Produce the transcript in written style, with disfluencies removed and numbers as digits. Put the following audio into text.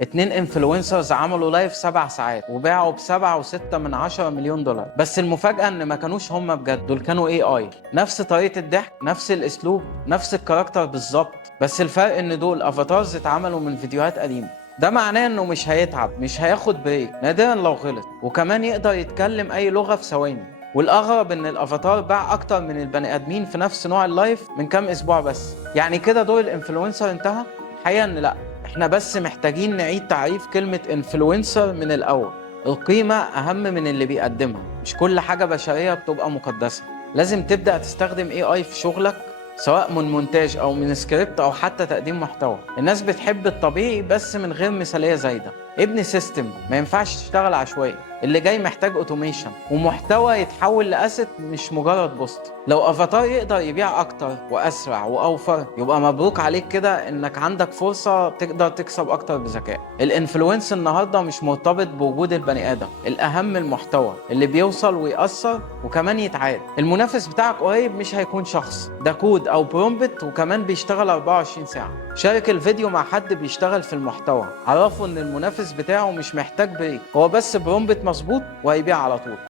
اتنين انفلونسرز عملوا لايف 7 ساعات وباعوا ب7.6 مليون دولار. بس المفاجأة ان ما كانوش هم بجد، دول كانوا AI. نفس طريقة الضحك، نفس الاسلوب، نفس الكاركتر بالظبط، بس الفرق ان دول افاتارز اتعملوا من فيديوهات قديمة. ده معناه انه مش هيتعب، مش هياخد بريك نادرا لو غلط، وكمان يقدر يتكلم اي لغة في ثواني. والاغرب ان الافاتار باع اكتر من البني ادمين في نفس نوع اللايف من كام اسبوع بس. يعني كده دور الانفلونسر انتهى؟ الحقيقة ان لا، احنا بس محتاجين نعيد تعريف كلمة انفلونسر من الاول. القيمة اهم من اللي بيقدمها، مش كل حاجة بشرية بتبقى مقدسة. لازم تبدأ تستخدم AI في شغلك، سواء من مونتاج او من سكريبت او حتى تقديم محتوى. الناس بتحب الطبيعي بس من غير مثالية زايدة. ابني سيستم، ما ينفعش تشتغل عشوائي. اللي جاي محتاج اوتوميشن ومحتوى يتحول لاسيت، مش مجرد بوست. لو افاتار يقدر يبيع اكتر واسرع واوفر، يبقى مبروك عليك كده، انك عندك فرصة تقدر تكسب اكتر بذكاء. الانفلونس النهارده مش مرتبط بوجود البني ادم، الاهم المحتوى اللي بيوصل ويأثر وكمان يتعاد. المنافس بتاعك قريب مش هيكون شخص، ده كود او برومبت، وكمان بيشتغل 24 ساعة. شارك الفيديو مع حد بيشتغل في المحتوى، عرفه ان المنافس بتاعه مش محتاج بريك، هو بس برومبت مظبوط وهيبيع على طول.